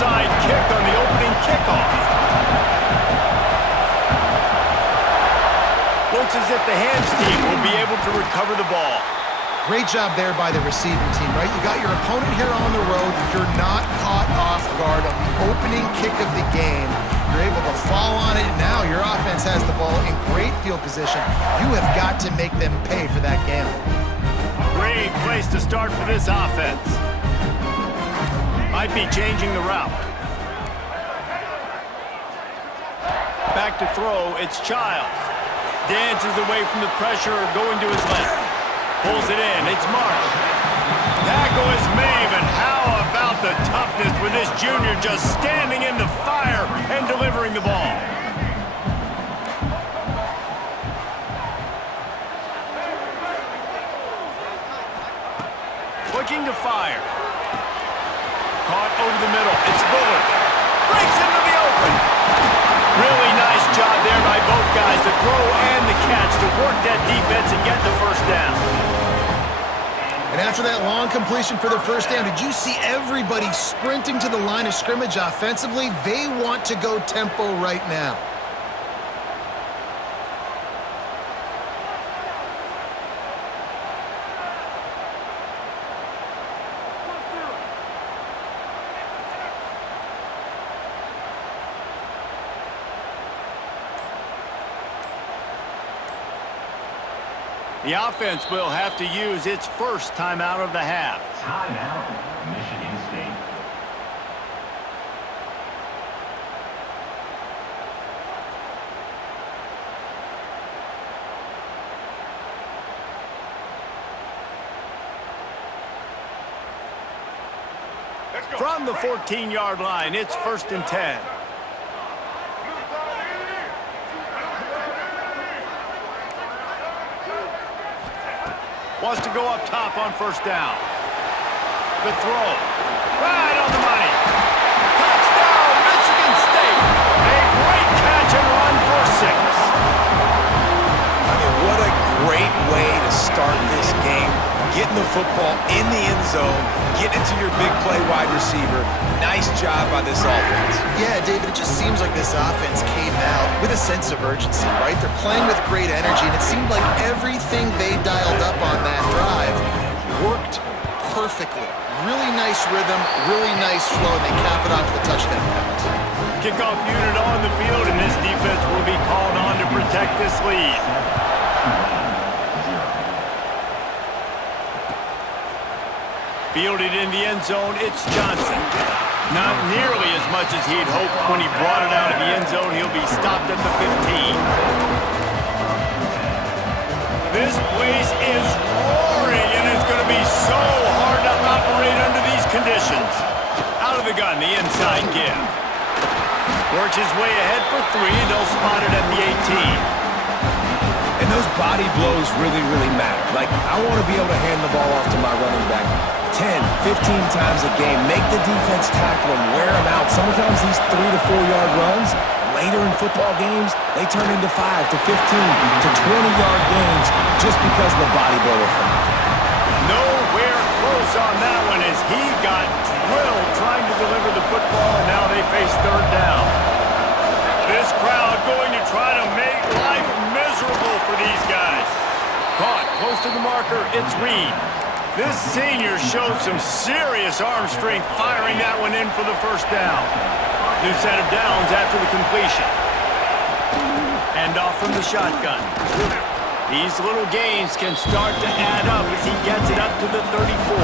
onside kick on the opening kickoff. Looks as if the hands team will be able to recover the ball. Great job there by the receiving team, right? You got your opponent here on the road. You're not caught off guard on the opening kick of the game. You're able to fall on it, and now your offense has the ball in great field position. You have got to make them pay for that gamble. Great place to start for this offense. Might be changing the route. Back to throw, it's Childs. Dances away from the pressure, going to his left. Pulls it in, it's Marsh. Tackle is made, but how about the toughness with this junior just standing in the fire and delivering the ball? Looking to fire. Caught over the middle, it's Bullard. Breaks into the open. Really nice job there by both guys, the throw and the catch, to work that defense and get the first down. And after that long completion for the first down, did you see everybody sprinting to the line of scrimmage offensively? They want to go tempo right now. The offense will have to use its first timeout of the half. Timeout, Michigan State. From the 14-yard line, it's 1st and 10. Wants to go up top on first down. The throw. Right on the money. Touchdown, Michigan State. A great catch and run for 6. I mean, what a great way to start this game. Getting the football in the end zone, getting it to your big play wide receiver. Nice job by this offense. Yeah, David, it just seems like this offense came out with a sense of urgency, right? They're playing with great energy, and it seemed like everything they dialed up on that drive worked perfectly. Really nice rhythm, really nice flow, and they cap it off with a touchdown pass. Kickoff unit on the field, and this defense will be called on to protect this lead. Fielded in the end zone, it's Johnson. Not nearly as much as he'd hoped when he brought it out of the end zone. He'll be stopped at the 15. This place is roaring, and it's going to be so hard to operate under these conditions. Out of the gun, the inside give. Works his way ahead for 3. They'll spot it at the 18. And those body blows really, really matter. Like, I want to be able to hand the ball off to my running back 10, 15 times a game. Make the defense tackle him, wear him out. Sometimes these 3 to 4 yard runs, later in football games, they turn into 5 to 15 to 20-yard games just because of the body blow effect. Nowhere close on that one as he got drilled trying to deliver the football, and now they face 3rd down. This crowd going to try to make life miserable for these guys. Caught close to the marker, it's Reed. This senior showed some serious arm strength firing that one in for the first down. New set of downs after the completion. And off from the shotgun. These little gains can start to add up as he gets it up to the 34.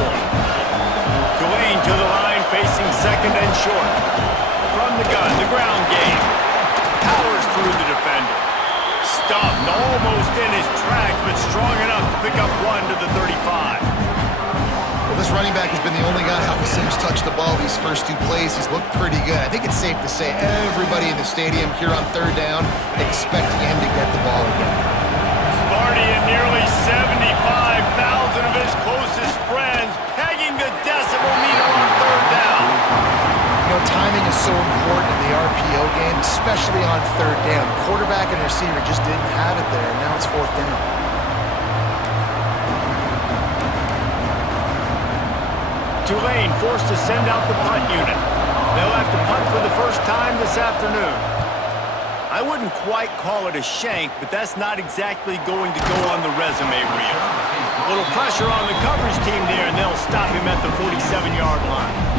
Tulane to the line facing 2nd and short. From the gun, the ground game. Powers through the defender. Stuffed almost in his tracks, but strong enough to pick up 1 to the 35. Well, this running back has been the only guy obviously who's touched the ball these first 2 plays. He's looked pretty good. I think it's safe to say everybody in the stadium here on 3rd down expecting him to get the ball again. Sparty and nearly 75,000 of his closest friends pegging the decibel meter on 3rd down. You know, timing is so important in the RPO game, especially on 3rd down. Quarterback and receiver just didn't have it there, and now it's 4th down. Tulane forced to send out the punt unit. They'll have to punt for the first time this afternoon. I wouldn't quite call it a shank, but that's not exactly going to go on the resume reel. A little pressure on the coverage team there, and they'll stop him at the 47-yard line.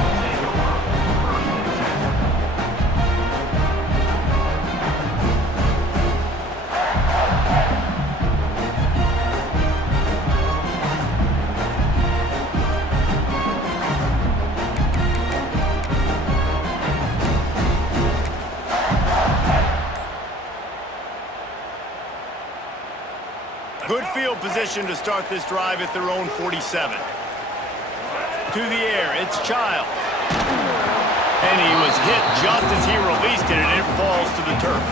Good field position to start this drive at their own 47. To the air, it's Childs. And he was hit just as he released it, and it falls to the turf.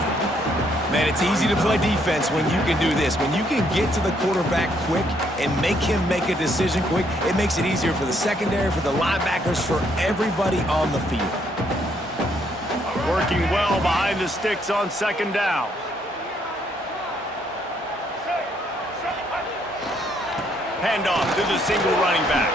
Man, it's easy to play defense when you can do this. When you can get to the quarterback quick and make him make a decision quick, it makes it easier for the secondary, for the linebackers, for everybody on the field. Working well behind the sticks on second down. Handoff to the single running back.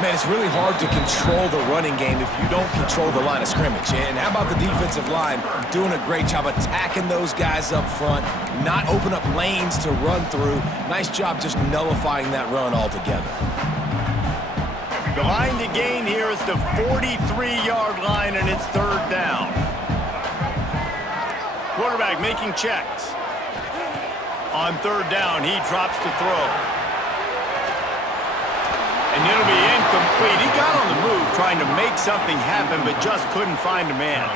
Man, it's really hard to control the running game if you don't control the line of scrimmage. And how about the defensive line doing a great job attacking those guys up front, not open up lanes to run through. Nice job just nullifying that run altogether. The line to gain here is the 43-yard line, and it's third down. Quarterback making checks. On third down, he drops to throw. And it'll be incomplete. He got on the move trying to make something happen, but just couldn't find a man.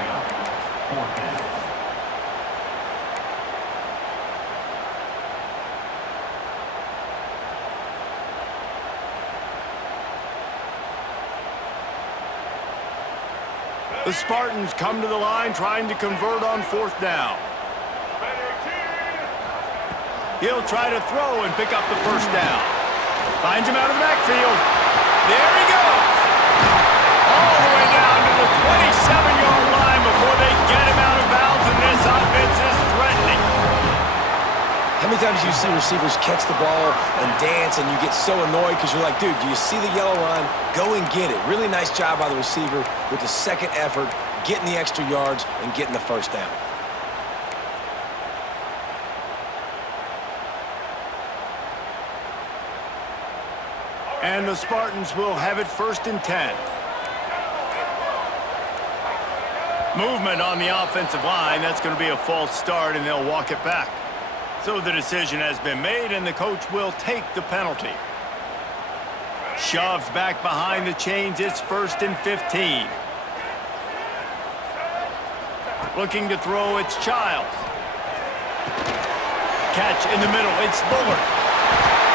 The Spartans come to the line trying to convert on fourth down. He'll try to throw and pick up the first down. Finds him out of the backfield. There he goes. All the way down to the 27-yard line before they get him out of bounds, and this offense is threatening. How many times do you see receivers catch the ball and dance, and you get so annoyed because you're like, dude, do you see the yellow line? Go and get it. Really nice job by the receiver with the second effort, getting the extra yards and getting the first down. And the Spartans will have it first and 10. Movement on the offensive line. That's going to be a false start, and they'll walk it back. So the decision has been made, and the coach will take the penalty. Shoves back behind the chains. It's first and 15. Looking to throw, it's Childs. Catch in the middle, it's Bullard.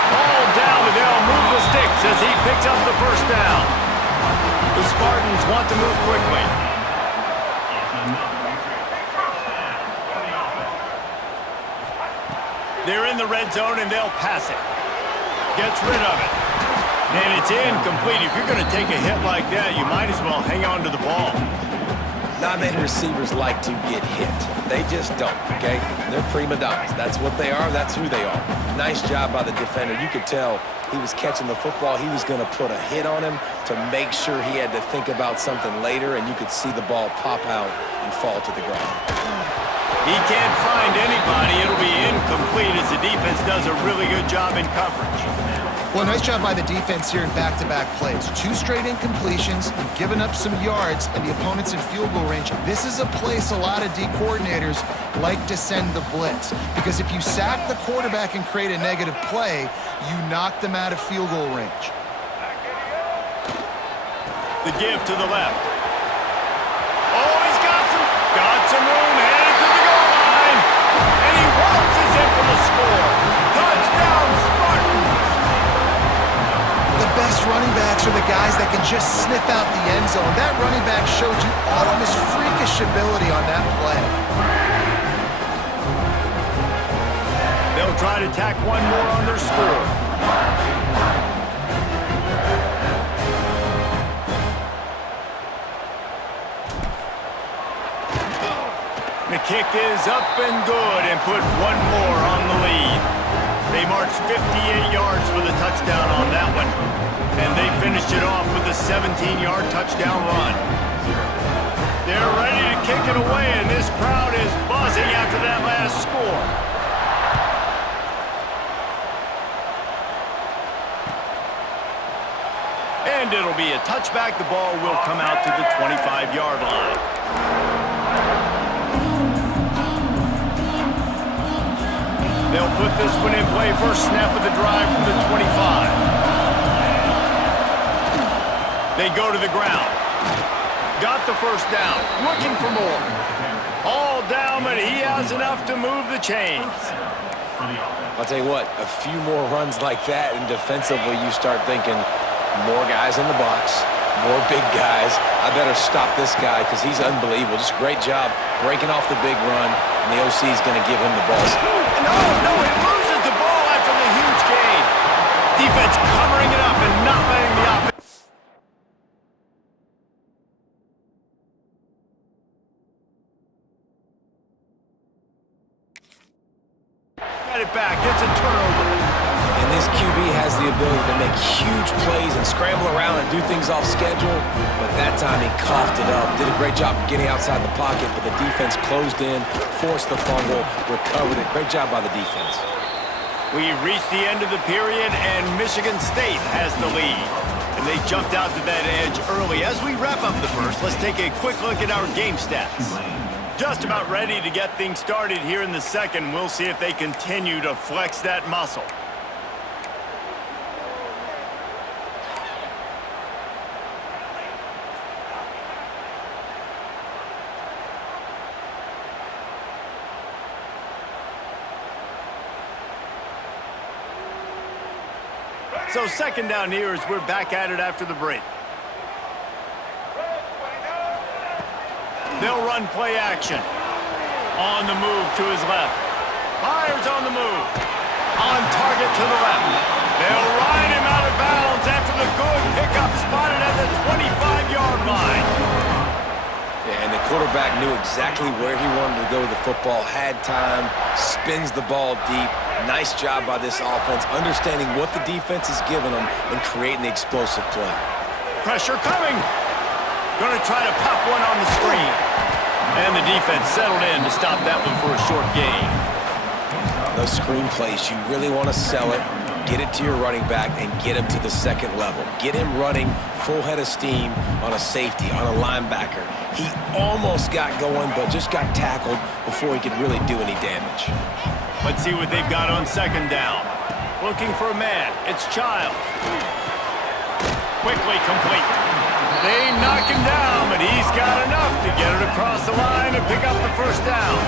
Ball down, and they'll move the sticks as he picks up the first down. The Spartans want to move quickly. They're in the red zone, and they'll pass it. Gets rid of it. And it's incomplete. If you're going to take a hit like that, you might as well hang on to the ball. Not many receivers like to get hit. They just don't, okay? They're prima donnas. That's what they are. That's who they are. Nice job by the defender. You could tell he was catching the football. He was going to put a hit on him to make sure he had to think about something later, and you could see the ball pop out and fall to the ground. He can't find anybody. It'll be incomplete as the defense does a really good job in coverage. Well, nice job by the defense here in back-to-back plays. 2 straight incompletions, and giving up some yards, and the opponent's in field goal range. This is a place a lot of D coordinators like to send the blitz, because if you sack the quarterback and create a negative play, you knock them out of field goal range. The give to the left. Oh, he's got some room, headed to the goal line, and he waltzes in for the score. Touchdown, Spartans! The best running backs are the guys that can just sniff out the end zone. That running back showed you all of his freakish ability on that play. They'll try to tack one more on their score. The kick is up and good and put one more on the lead. They marched 58 yards for the touchdown on that one, and they finished it off with a 17-yard touchdown run. They're ready to kick it away, and this crowd is buzzing after that last score. And it'll be a touchback. The ball will come out to the 25-yard line. They'll put this one in play. First snap of the drive from the 25. They go to the ground. Got the first down. Looking for more. All down, but he has enough to move the chains. I'll tell you what, a few more runs like that, and defensively you start thinking, more guys in the box, more big guys. I better stop this guy because he's unbelievable. Just great job breaking off the big run, and the OC is going to give him the ball. No, it loses the ball after the huge gain. Defense covering it up and not letting the offense. Got it back. It's a turnover. And this QB has the ability to make huge plays and scramble around and do things off schedule, but that time he coughed it up. Did a great job of getting outside the pocket, but the defense closed in, forced the fumble, recovered it. Great job by the defense. We've reached the end of the period, and Michigan State has the lead. And they jumped out to that edge early. As we wrap up the first, let's take a quick look at our game stats. Just about ready to get things started here in the second. We'll see if they continue to flex that muscle. So second down here as we're back at it after the break. They'll run play action. On the move to his left. Fires on the move. On target to the left. They'll ride him out of bounds after the good pickup spotted at the 25-yard line. Yeah, and the quarterback knew exactly where he wanted to go with the football, had time, spins the ball deep. Nice job by this offense, understanding what the defense is giving them and creating the explosive play. Pressure coming. Going to try to pop one on the screen. And the defense settled in to stop that one for a short gain. Those screen plays, you really want to sell it, get it to your running back, and get him to the second level. Get him running full head of steam on a safety, on a linebacker. He almost got going, but just got tackled before he could really do any damage. Let's see what they've got on second down. Looking for a man. It's Childs. Quickly complete. They knock him down, but he's got enough to get it across the line and pick up the first down.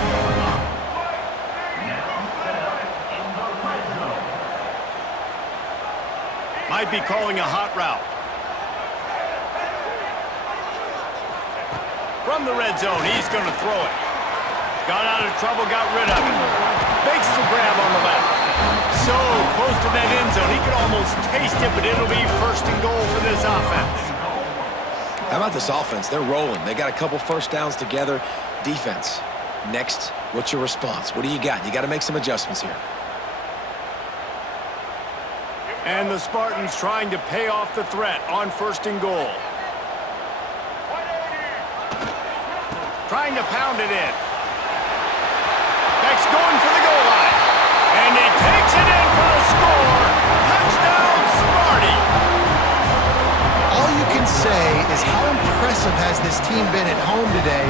Might be calling a hot route. From the red zone, he's going to throw it. Got out of trouble, got rid of it. Makes the grab on the left. So close to that end zone, he could almost taste it, but it'll be first and goal for this offense. How about this offense? They're rolling. They got a couple first downs together. Defense, next, what's your response? What do you got? You got to make some adjustments here. And the Spartans trying to pay off the threat on first and goal. Trying to pound it in. Next going for the goal line. And he takes it in for a score. Touchdown, Sparty. All you can say is how impressive has this team been at home today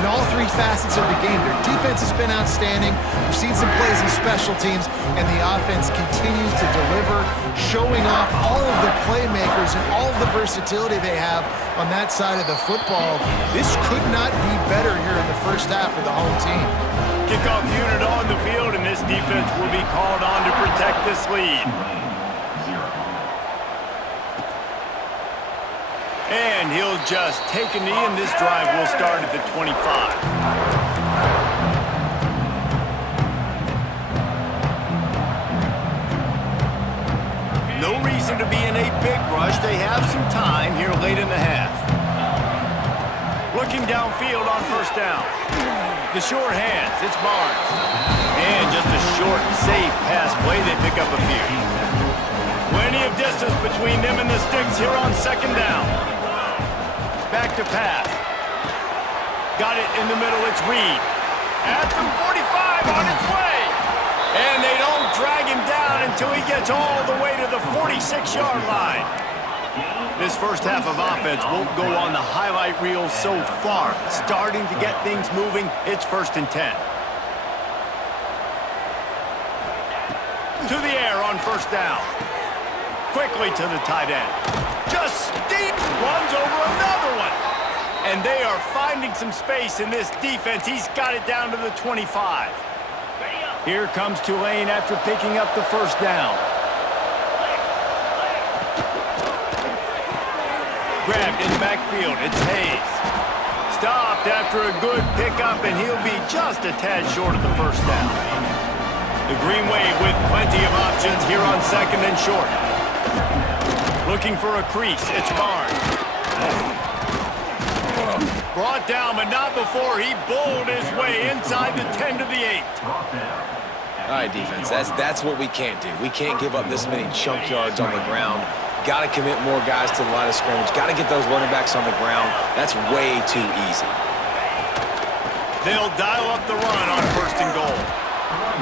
in all three facets of the game. Their defense has been outstanding. We've seen some plays in special teams, and the offense continues to deliver, showing off all of the playmakers and all of the versatility they have on that side of the football. This could not be better here in the first half for the home team. Kickoff unit on the field, and this defense will be called on to protect this lead. And he'll just take a knee, and this drive will start at the 25. No reason to be in a big rush. They have some time here late in the half. Looking downfield on first down. The short hands, it's Barnes. And just a short, safe pass play. They pick up a few. Plenty of distance between them and the sticks here on second down. Back to pass. Got it in the middle, it's Reed. At the 45, on its way. And they don't drag him down until he gets all the way to the 46-yard line. This first half of offense won't go on the highlight reel so far. Starting to get things moving, it's 1st and 10. To the air on 1st down. Quickly to the tight end. Just deep, runs over another one. And they are finding some space in this defense. He's got it down to the 25. Here comes Tulane after picking up the 1st down. Grabbed in the backfield, it's Hayes. Stopped after a good pickup, and he'll be just a tad short of the 1st down. The Green Wave with plenty of options here on 2nd and short. Looking for a crease, it's Barnes. Brought down, but not before he bowled his way inside the 10 to the 8. All right, defense, that's what we can't do. We can't give up this many chunk yards on the ground. Got to commit more guys to the line of scrimmage. Got to get those running backs on the ground. That's way too easy. They'll dial up the run on 1st and goal.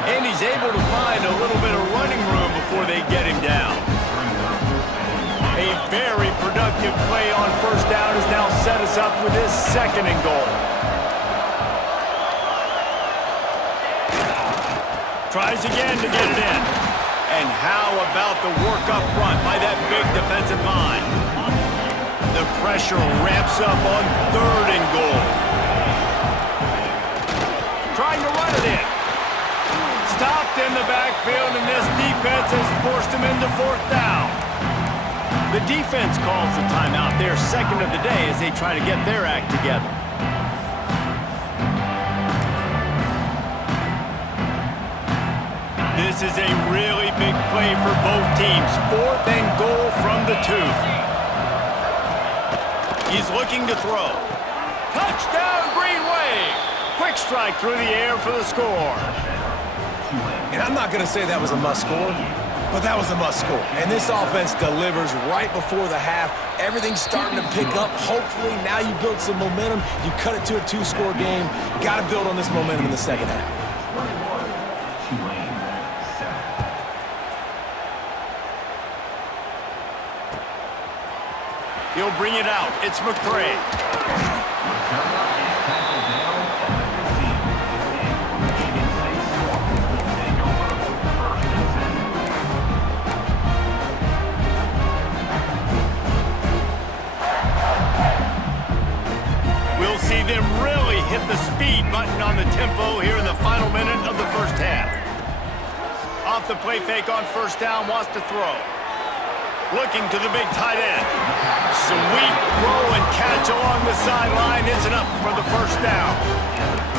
And he's able to find a little bit of running room before they get him down. A very productive play on 1st down has now set us up with this 2nd and goal. Tries again to get it in. And how about the work up front by that big defensive line? The pressure ramps up on 3rd and goal. Trying to run it in. Stopped in the backfield, and this defense has forced him into 4th down. The defense calls the timeout, their 2nd of the day, as they try to get their act together. This is a really big play for both teams. 4th and goal from the 2. He's looking to throw. Touchdown, Green Wave! Quick strike through the air for the score. And I'm not going to say that was a must score, but that was a must score. And this offense delivers right before the half. Everything's starting to pick up. Hopefully, now you build some momentum. You cut it to a 2-score game. Got to build on this momentum in the 2nd half. He'll bring it out. It's McCray. We'll see them really hit the speed button on the tempo here in the final minute of the 1st half. Off the play fake on 1st down, wants to throw. Looking to the big tight end. Sweet throw and catch along the sideline. It's enough for the 1st down.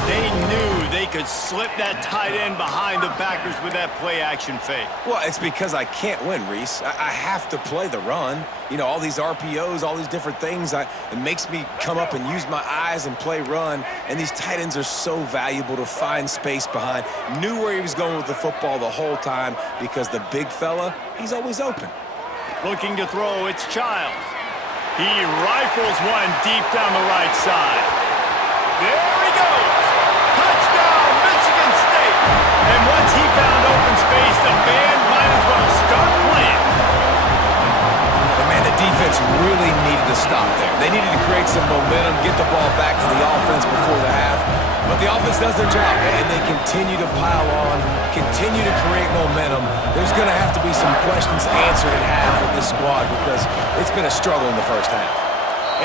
They knew they could slip that tight end behind the backers with that play-action fake. Well, it's because I can't win, Reese. I have to play the run. You know, all these RPOs, all these different things, it makes me come up and use my eyes and play run. And these tight ends are so valuable to find space behind. Knew where he was going with the football the whole time because the big fella, he's always open. Looking to throw, it's Childs. He rifles one deep down the right side. There he goes! Touchdown, Michigan State! And once he found open space, the band might as well start playing. But man, the defense really needed to stop there. They needed to create some momentum, get the ball back to the offense before the half. But the offense does their job, and they continue to pile on, continue to create momentum. There's going to have to be some questions answered at half with this squad because it's been a struggle in the 1st half.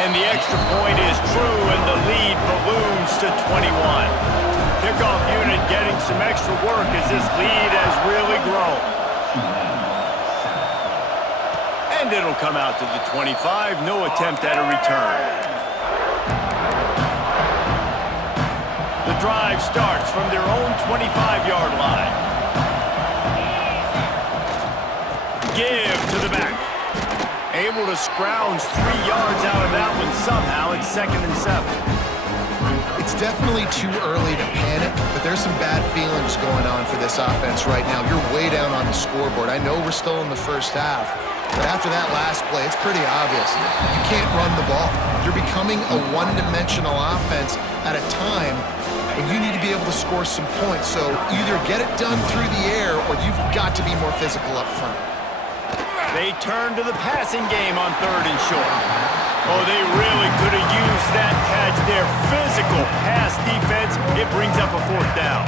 And the extra point is true, and the lead balloons to 21. Kickoff unit getting some extra work as this lead has really grown. And it'll come out to the 25. No attempt at a return. The drive starts from their own 25-yard line. Give to the back. Able to scrounge 3 yards out of that one somehow. It's 2nd and 7. It's definitely too early to panic, but there's some bad feelings going on for this offense right now. You're way down on the scoreboard. I know we're still in the 1st half, But after that last play, it's pretty obvious. You can't run the ball. You're becoming a one-dimensional offense at a time when you need to be able to score some points. So either get it done through the air or you've got to be more physical up front. They turn to the passing game on 3rd and short. Oh, they really could have used that catch there. Physical pass defense. It brings up a 4th down.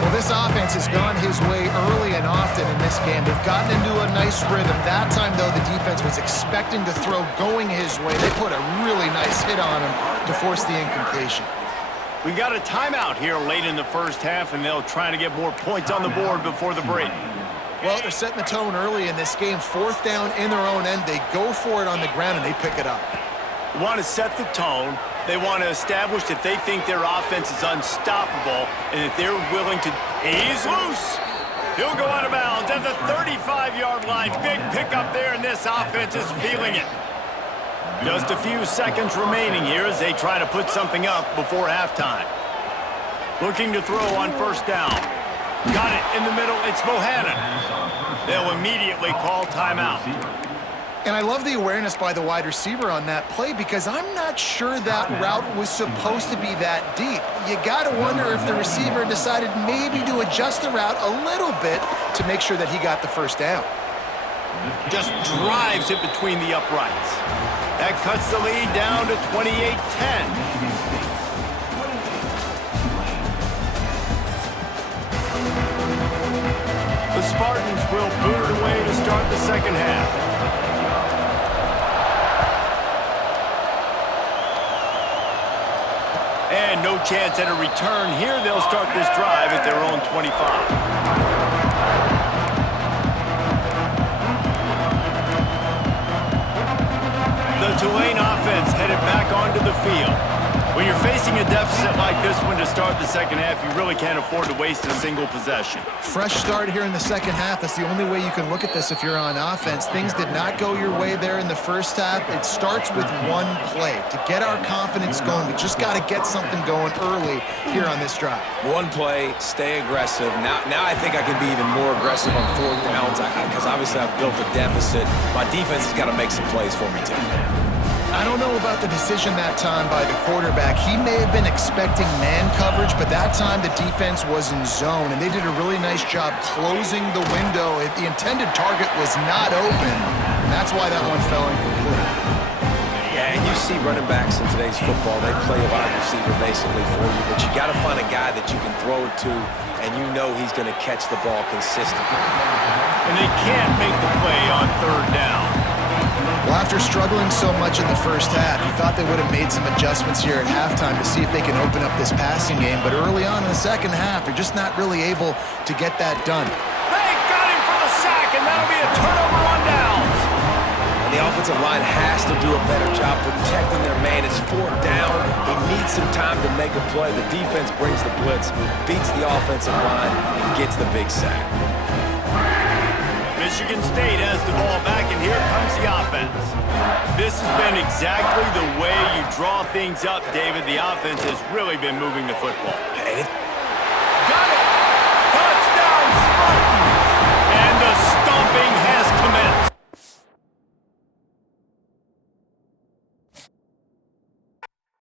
Well, this offense has gone his way early and often in this game. They've gotten into a nice rhythm. That time, though, the defense was expecting to throw going his way. They put a really nice hit on him to force the incompletion. We've got a timeout here late in the first half, and they'll try to get more points on the board before the break. Well, they're setting the tone early in this game. 4th down in their own end. They go for it on the ground, and they pick it up. They want to set the tone. They want to establish that they think their offense is unstoppable and that they're willing to... He's loose. He'll go out of bounds at the 35-yard line. Big pickup there, and this offense is feeling it. Just a few seconds remaining here as they try to put something up before halftime. Looking to throw on 1st down. Got it in the middle. It's Bohannon. They'll immediately call timeout. And I love the awareness by the wide receiver on that play because I'm not sure that route was supposed to be that deep. You got to wonder if the receiver decided maybe to adjust the route a little bit to make sure that he got the 1st down. Just drives it between the uprights. That cuts the lead down to 28-10. The Spartans will boot it away to start the second half. And no chance at a return here. They'll start this drive at their own 25. The Tulane offense headed back onto the field. When you're facing a deficit like this one to start the second half, you really can't afford to waste a single possession. Fresh start here in the second half. That's the only way you can look at this if you're on offense. Things did not go your way there in the first half. It starts with one play. To get our confidence going, we just got to get something going early here on this drive. One play, stay aggressive. Now I think I can be even more aggressive on 4th downs because obviously I've built a deficit. My defense has got to make some plays for me, too. I don't know about the decision that time by the quarterback. He may have been expecting man coverage, but that time the defense was in zone, and they did a really nice job closing the window. The intended target was not open, and that's why that one fell incomplete. Yeah, and you see running backs in today's football, they play a wide receiver basically for you, but you got to find a guy that you can throw it to, and you know he's going to catch the ball consistently. And they can't make the play on 3rd down. Well, after struggling so much in the first half, you thought they would have made some adjustments here at halftime to see if they can open up this passing game. But early on in the second half, they're just not really able to get that done. They got him for the sack, and that'll be a turnover on downs. And the offensive line has to do a better job protecting their man. It's 4th down. He needs some time to make a play. The defense brings the blitz, beats the offensive line, and gets the big sack. Michigan State has the ball back, and here comes the offense. This has been exactly the way you draw things up, David. The offense has really been moving the football. And